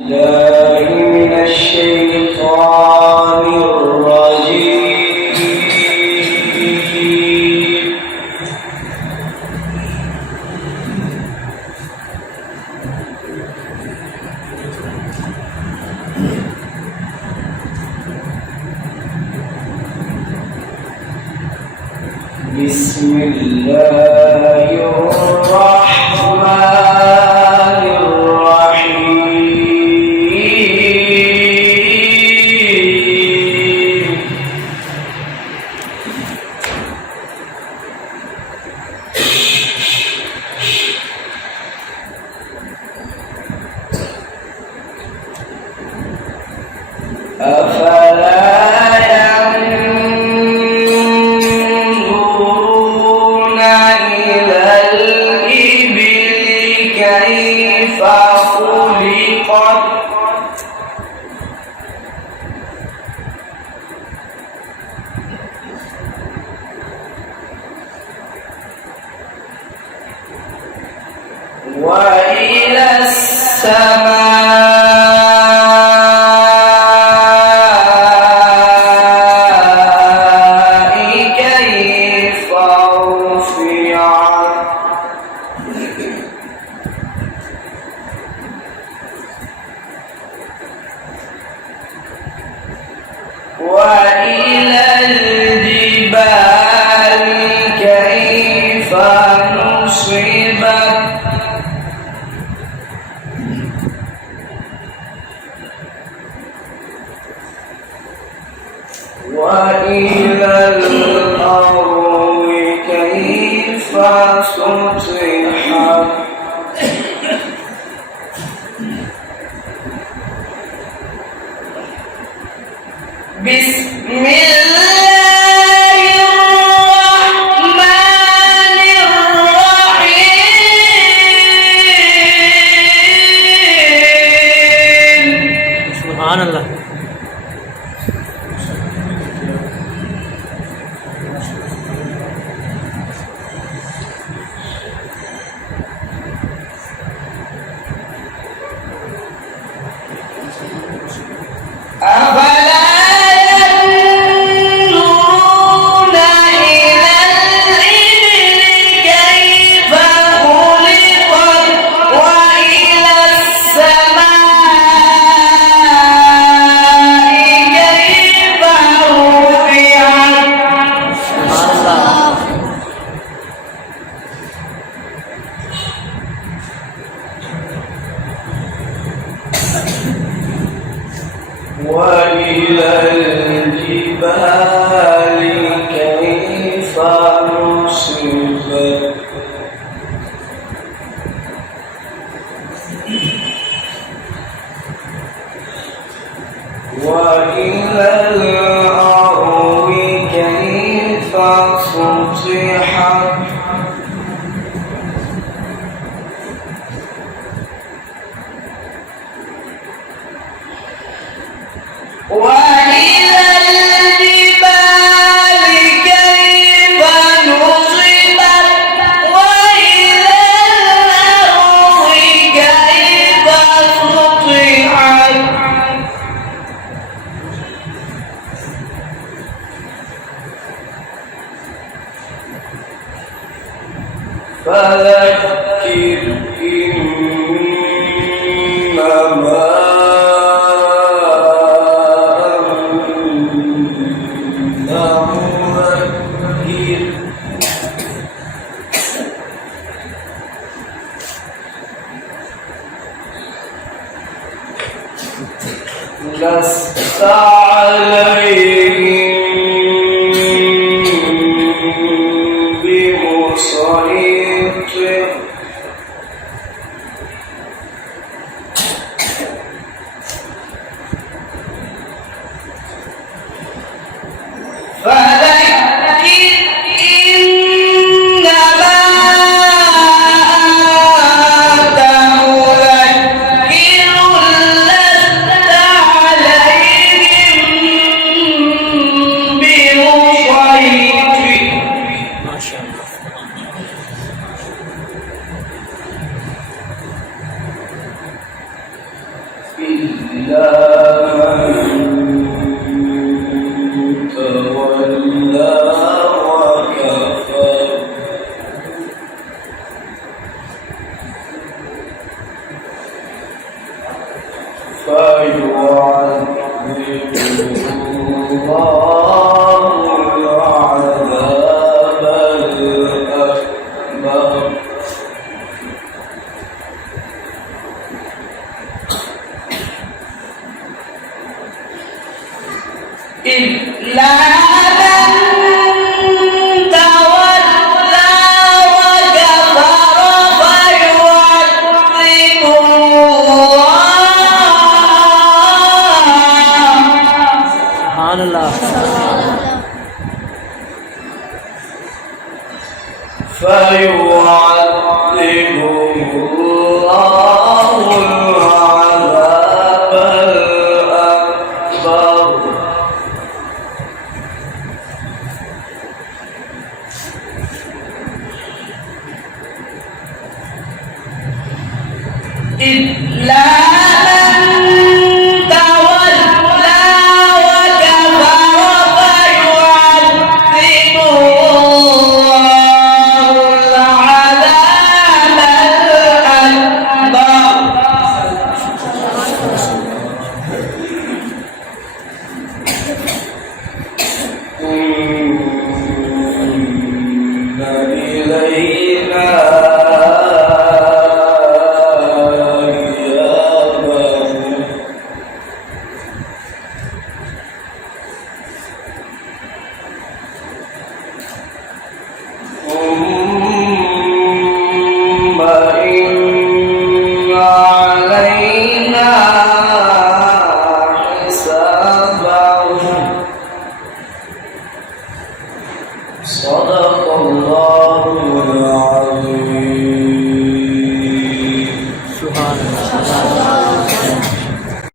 الله من الشيطان الرجيم. بسم الله الرحمن الرحيم. أفلا ينظرون إلى الإبل كيف خلقت وإلى السماء كيف رفعت وإلى الجبال كيف نصبت وإلى الأرض كيف سطحت بسم الله الرحمن الرحيم. سبحان الله. أفلا ينظرون إلى الإبل كيف خلقت وإلى السماء كيف رفعت وإلى الجبال كيف نصبت وإلى الأرض كيف سطحت وإلى الجبال كيف نصبت وإلى الأرض كيف سطحت فذكر إنما لست عليهم بمسيطر فذكر إنما أنت مذكر لست عليهم إلا من تولى وكفر فيعذبه الله العذاب الأكبر إلا من تولى وكفر فيعذبه سبحان الله فيعذبه الله العذاب الأكبر إلا من تولى وكفر فيعذبه الله العذاب الأكبر إن إلينا ثم إن علينا حسابهم صدق الله العظيم